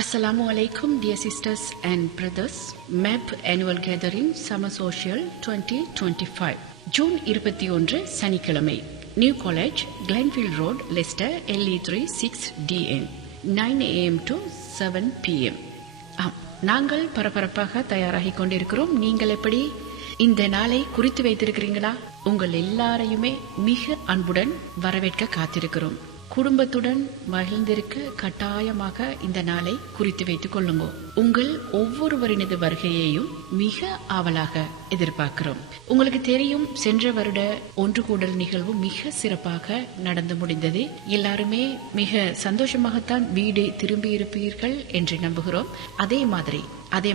Assalamu alaikum, dear sisters and brothers. MAP Annual Gathering Summer Social 2025 June 21 சனிக்கிழமை new college Glenville Road, Leicester, LE3 6DN 9 AM to 7 PM. நாங்கள் பரபரப்பாக தயாராகிக் கொண்டிருக்கிறோம். நீங்கள் எப்படி இந்த நாளை குறித்து வைத்திருக்கிறீங்களா? உங்கள் எல்லாரையுமே மிக அன்புடன் வரவேற்க காத்திருக்கிறோம். குடும்பத்துடன் மகிழ்ந்திருக்க கட்டாயமாக இந்த நாளை குறித்து வைத்துக் கொள்ளுங்க. உங்கள் ஒவ்வொருவரினது வருகையையும் மிக ஆவலாக எதிர்பார்க்கிறோம். உங்களுக்கு தெரியும், சென்ற வருட ஒன்று கூடல் நிகழ்வு மிக சிறப்பாக நடந்து முடிந்தது. எல்லாருமே மிக சந்தோஷமாகத்தான் வீடு திரும்பி இருப்பீர்கள் என்று நம்புகிறோம். அதே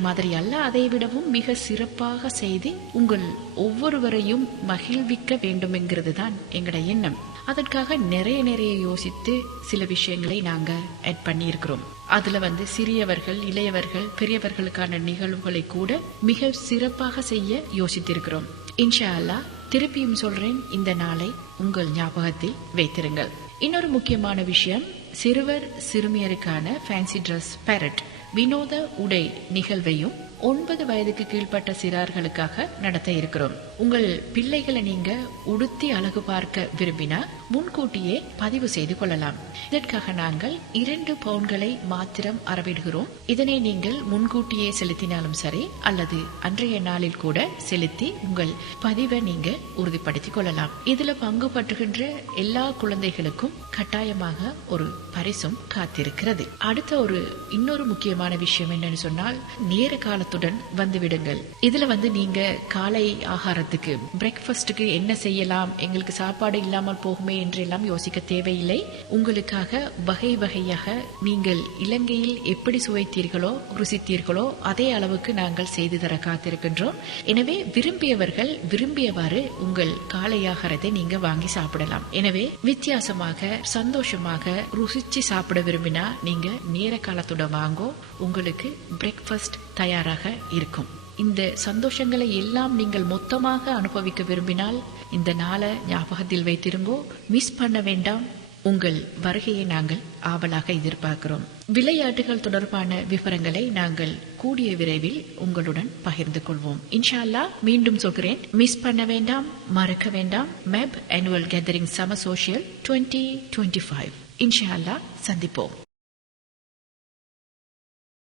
மாதிரி அல்ல, அதை விடவும் மிக சிறப்பாக செய்து உங்கள் ஒவ்வொருவரையும் மகிழ்விக்க வேண்டும் என்கிறது தான் எங்களோட எண்ணம். அதற்காக நிறைய யோசித்து சில விஷயங்களை நாங்க ஆட் பண்ணி இருக்கிறோம். அதுல சிறியவர்கள், இளையவர்கள், பெரியவர்களுக்கான நிகழ்வுகளை கூட மிக சிறப்பாக செய்ய யோசித்திருக்கிறோம். இன்ஷா அல்லாஹ் திருப்பியும் சொல்றேன், இந்த நாளை உங்கள் ஞாபகத்தில் வைத்திருங்கள். இன்னொரு முக்கியமான விஷயம், சிறுவர் சிறுமியருக்கான ஃபேன்சி ட்ரெஸ் பேரட் வினோத உடை நிகழ்வையும் 9 வயதுக்கு கீழ்பட்ட சிறார்களுக்காக நடத்த இருக்கிறோம். உங்கள் பிள்ளைகளை நீங்க உடுத்தி அழகு பார்க்க விரும்பினா முன்கூட்டியே பதிவு செய்து கொள்ளலாம். இதற்காக நாங்கள் 2 பவுன்களை மாத்திரம் அறவிடுகிறோம். இதனை நீங்கள் முன்கூட்டியே செலுத்தினாலும் சரி, அல்லது அன்றைய நாளில் கூட செலுத்தி உங்கள் பதிவை நீங்க உறுதிப்படுத்திக் கொள்ளலாம். இதுல பங்கு பற்றுகின்ற எல்லா குழந்தைகளுக்கும் கட்டாயமாக ஒரு பரிசும் காத்திருக்கிறது. அடுத்த இன்னொரு முக்கியமான விஷயம் என்னன்னு சொன்னால், நேர காலத்துடன் வந்துவிடுங்கள். இதுல நீங்க காலை ஆகாரத்துக்கு பிரேக்ஃபாஸ்டுக்கு என்ன செய்யலாம், எங்களுக்கு சாப்பாடு இல்லாமல் போகுமே என்றெல்லாம் யோசிக்க தேவையில்லை. உங்களுக்காக வகை வகையாக நீங்கள் இலங்கையில் எப்படி சுவைத்தீர்களோ ருசித்தீர்களோ அதே அளவுக்கு நாங்கள் செய்து தர காத்திருக்கின்றோம். எனவே விரும்பியவர்கள் விரும்பியவாறு உங்கள் காலை ஆகாரத்தை நீங்க வாங்கி சாப்பிடலாம். எனவே வித்தியாசமாக சந்தோஷமாக ருசிச்சு சாப்பிட விரும்பினா நீங்க நேர காலத்துடன் வாங்கோ, உங்களுக்கு பிரேக்ஃபாஸ்ட் தயாராக இருக்கும். இந்த சந்தோஷங்களை எல்லாம் நீங்கள் மொத்தமாக அனுபவிக்க விரும்பினால் இந்த நாளை ஞாபகத்தில் வைத்திருங்கோ, மிஸ் பண்ண வேண்டாம். உங்கள் வருகையை நாங்கள் ஆவலாக எதிர்பார்க்கிறோம். விளையாட்டுகள் தொடர்பான விவரங்களை நாங்கள் கூடிய விரைவில் உங்களுடன் பகிர்ந்து கொள்வோம். இன்ஷா அல்லாஹ் மீண்டும் சொல்கிறேன், மிஸ் பண்ண வேண்டாம், மறக்க வேண்டாம். Map annual gathering summer social 2025. இன்ஷா அல்லாஹ் சந்திப்போம்.